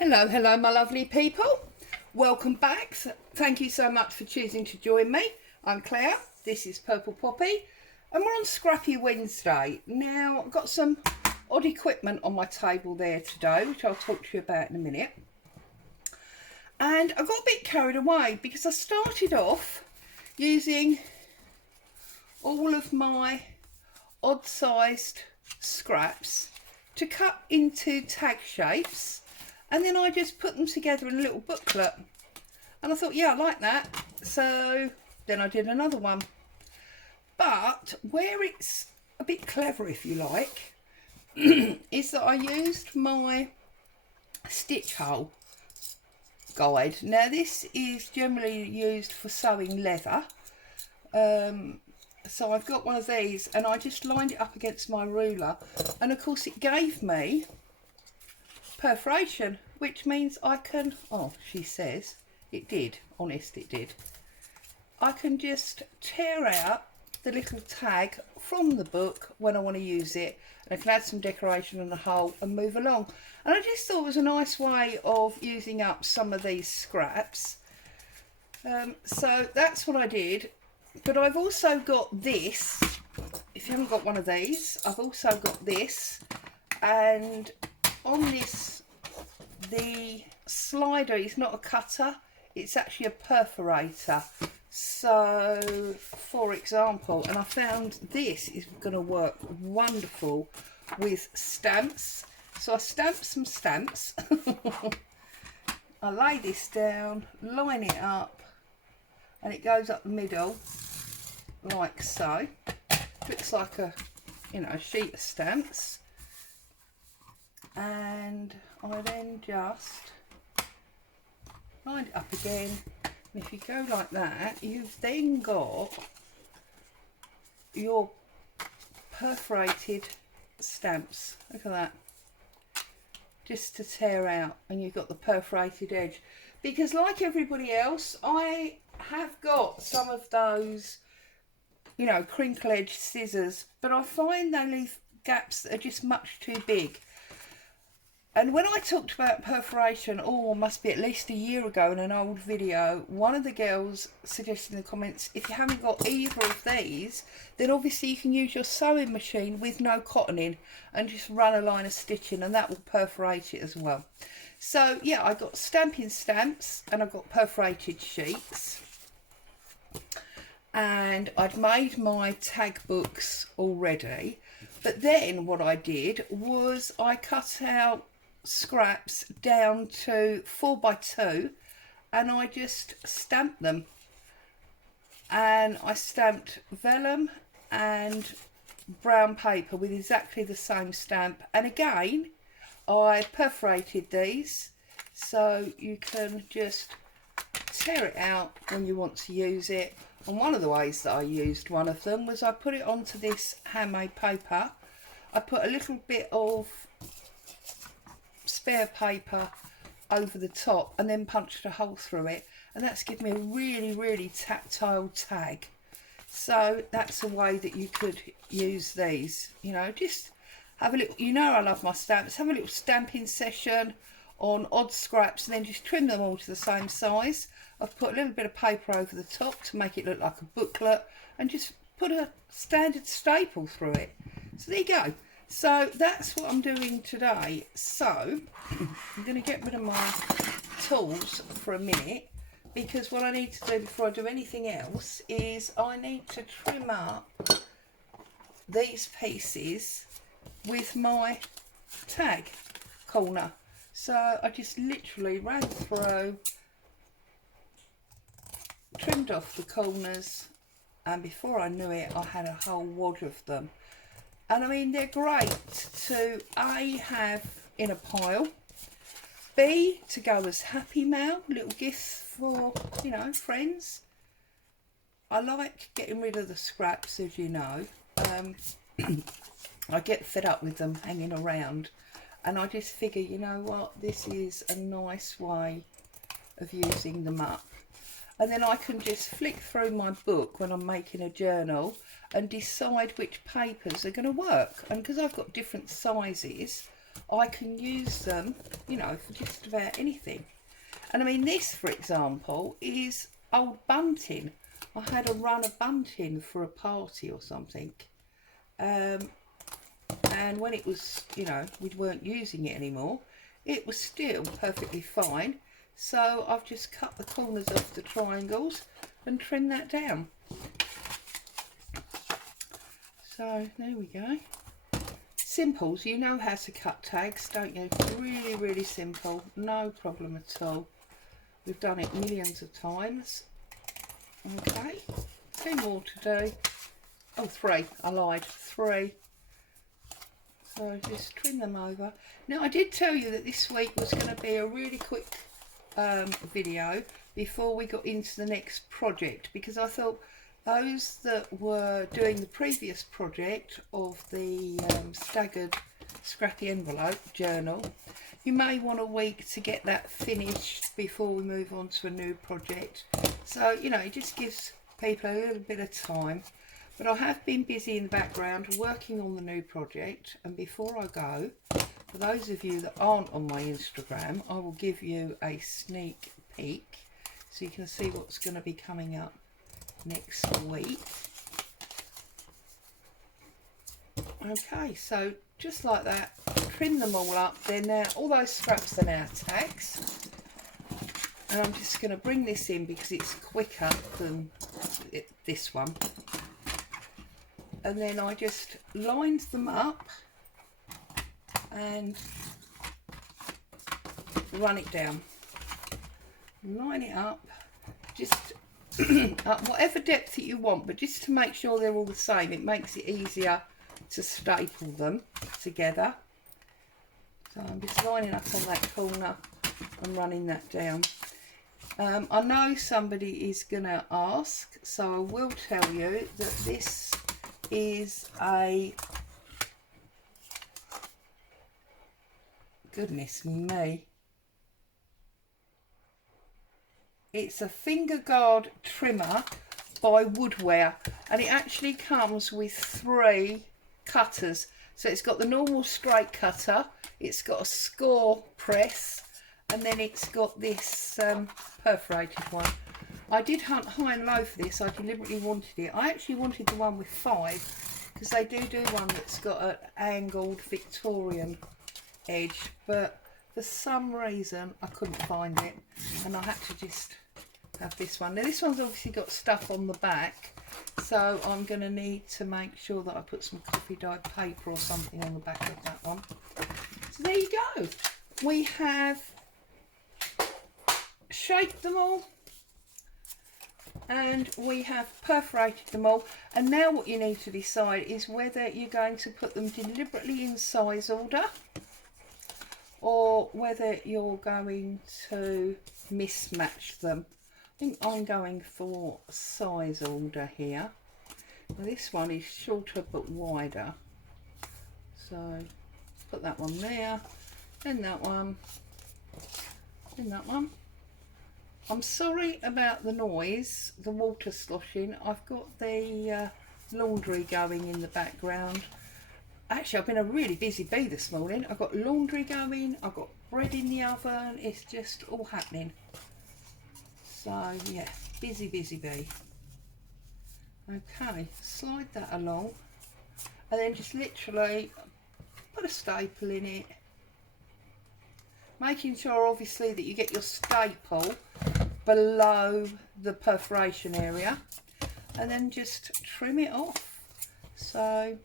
Hello my lovely people, welcome back. Thank you so much for choosing to join me. I'm Claire, this is Purple Poppy, and we're on Scrappy Wednesday. Now I've got some odd equipment on my table there today, which I'll talk to you about in a minute. And I got a bit carried away because I started off using all of my odd sized scraps to cut into tag shapes, and then I just put them together in a little booklet, and I thought, yeah, I like that. So then I did another one. But where it's a bit clever, if you like, is that I used my Stitchhole guide. Now this is generally used for sewing leather, so I've got one of these, and I just lined it up against my ruler, and of course it gave me perforation, which means I can, oh, she says it did, honest it did, I can just tear out the little tag from the book when I want to use it, and I can add some decoration in the hole and move along. And I just thought it was a nice way of using up some of these scraps. So that's what I did. But I've also got this, if you haven't got one of these, I've also got this, and on this, the slider is not a cutter, it's actually a perforator. So for example, and I found this is going to work wonderful with stamps, so I stamped some stamps. I lay this down, line it up, and it goes up the middle like so. Looks like a, you know, sheet of stamps. And I then just line it up again, and if you go like that, you've then got your perforated stamps. Look at that, just to tear out, and you've got the perforated edge. Because like everybody else, I have got some of those, you know, crinkle edge scissors, but I find they leave gaps that are just much too big. And when I talked about perforation, oh, must be at least a year ago in an old video, one of the girls suggested in the comments, if you haven't got either of these, then obviously you can use your sewing machine with no cotton in and just run a line of stitching, and that will perforate it as well. So yeah, I got stamping stamps and I got perforated sheets. And I'd made my tag books already. But then what I did was I cut out scraps down to 4x2, and I just stamped them, and I stamped vellum and brown paper with exactly the same stamp, and again I perforated these so you can just tear it out when you want to use it. And one of the ways that I used one of them was I put it onto this handmade paper. I put a little bit of spare paper over the top and then punched a hole through it, and that's given me a really tactile tag. So that's a way that you could use these, you know, just have a little, you know, I love my stamps, have a little stamping session on odd scraps, and then just trim them all to the same size. I've put a little bit of paper over the top to make it look like a booklet, and just put a standard staple through it. So there you go. So that's what I'm doing today. So I'm going to get rid of my tools for a minute, because what I need to do before I do anything else is I need to trim up these pieces with my tag corner. So I just literally ran through, trimmed off the corners, and before I knew it I had a whole wad of them. And I mean, they're great to A, have in a pile, B, to go as happy mail, little gifts for, you know, friends. I like getting rid of the scraps, as you know. I get fed up with them hanging around, and I just figure, you know what, this is a nice way of using them up. And then I can just flick through my book when I'm making a journal and decide which papers are going to work. And because I've got different sizes, I can use them, you know, for just about anything. And I mean, this, for example, is old bunting. I had a run of bunting for a party or something. And when it was, you know, we weren't using it anymore, it was still perfectly fine. So I've just cut the corners off the triangles and trimmed that down. So there we go. Simples, you know how to cut tags, don't you? Really, really simple, no problem at all. We've done it millions of times. Okay, 2 more to do. Oh, 3, I lied, 3. So just trim them over. Now I did tell you that this week was going to be a really quick video before we got into the next project, because I thought those that were doing the previous project of the staggered scrappy envelope journal, you may want a week to get that finished before we move on to a new project. So, you know, it just gives people a little bit of time. But I have been busy in the background working on the new project. And before I go, for those of you that aren't on my Instagram, I will give you a sneak peek so you can see what's going to be coming up next week. Okay, so just like that, trim them all up. They're now, all those scraps are now tags. And I'm just going to bring this in because it's quicker than this one. And then I just lined them up and run it down. Line it up, just at whatever depth that you want, but just to make sure they're all the same. It makes it easier to staple them together. So I'm just lining up on that corner and running that down. I know somebody is going to ask, so I will tell you that this is a, goodness me, it's a finger guard trimmer by Woodware, and it actually comes with 3 cutters. So it's got the normal straight cutter, it's got a score press, and then it's got this perforated one. I did hunt high and low for this. I deliberately wanted it. I actually wanted the one with 5, because they do one that's got an angled Victorian edge, but for some reason I couldn't find it, and I had to just have this one. Now this one's obviously got stuff on the back, so I'm going to need to make sure that I put some coffee dyed paper or something on the back of that one. So there you go. We have shaped them all and we have perforated them all, and now what you need to decide is whether you're going to put them deliberately in size order or whether you're going to mismatch them. I think I'm going for size order here. Now this one is shorter but wider, so put that one there, and that one, and that one. I'm sorry about the noise, the water sloshing. I've got the laundry going in the background. Actually, I've been a really busy bee this morning. I've got laundry going, I've got bread in the oven. It's just all happening. So yeah, busy bee. Okay, slide that along and then just literally put a staple in it, making sure obviously that you get your staple below the perforation area, and then just trim it off. So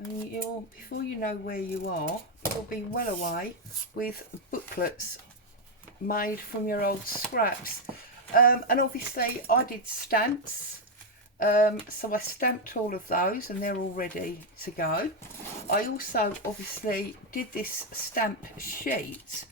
and you'll, before you know where you are, you'll be well away with booklets made from your old scraps. And obviously I did stamps, so I stamped all of those and they're all ready to go. I also obviously did this stamp sheet,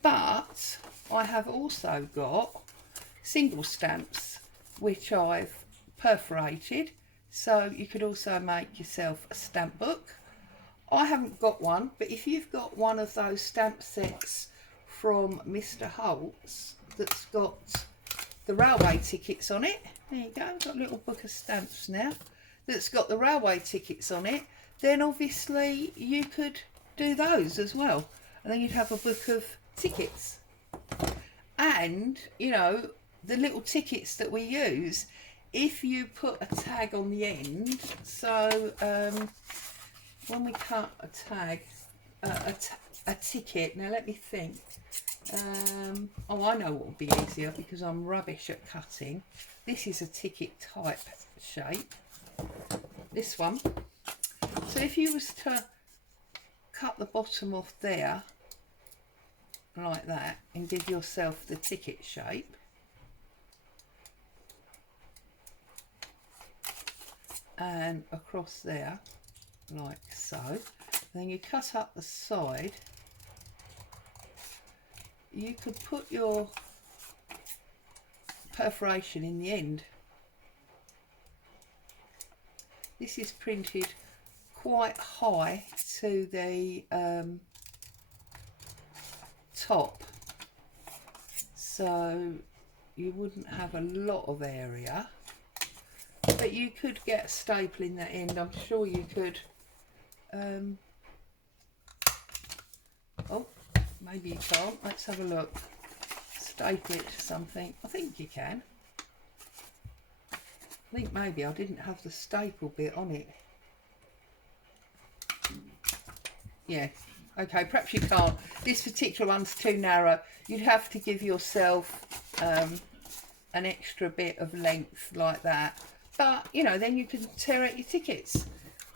but I have also got single stamps which I've perforated, so you could also make yourself a stamp book. I haven't got one, but if you've got one of those stamp sets from Mr. Holt's that's got the railway tickets on it, there you go, I've got a little book of stamps now that's got the railway tickets on it, then obviously you could do those as well, and then you'd have a book of tickets. And you know, the little tickets that we use, if you put a tag on the end, so when we cut a tag, a ticket, now let me think, oh, I know what would be easier because I'm rubbish at cutting. This is a ticket type shape, this one. So if you was to cut the bottom off there like that and give yourself the ticket shape, and across there like so, then you cut up the side, you could put your perforation in the end. This is printed quite high to the top, so you wouldn't have a lot of area, but you could get a staple in that end. I'm sure you could. Oh, maybe you can't. Let's have a look. Staple it to something. I think you can. I think maybe I didn't have the staple bit on it. Yeah, okay, perhaps you can't. This particular one's too narrow. You'd have to give yourself an extra bit of length like that. But, you know, then you can tear out your tickets.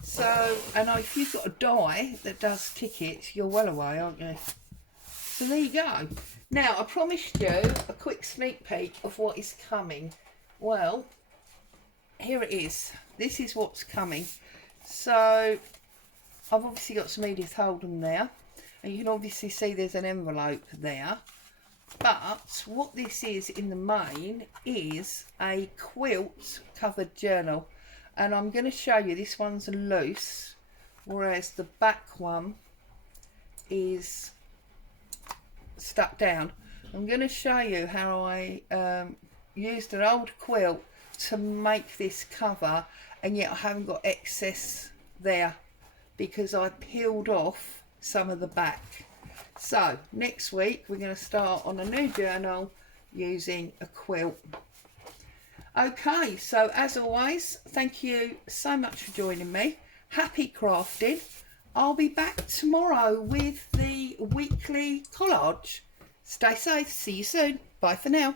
So, and if you've got a die that does tickets, you're well away, aren't you? So there you go. Now, I promised you a quick sneak peek of what is coming. Well, here it is. This is what's coming. So I've obviously got some Edith Holden there, and you can obviously see there's an envelope there. But what this is in the main is a quilt covered journal, and I'm going to show you, this one's loose, whereas the back one is stuck down. I'm going to show you how I used an old quilt to make this cover, and yet I haven't got excess there because I peeled off some of the back. So next week we're going to start on a new journal using a quilt. Okay, so as always, thank you so much for joining me. Happy crafting. I'll be back tomorrow with the weekly collage. Stay safe. See you soon. Bye for now.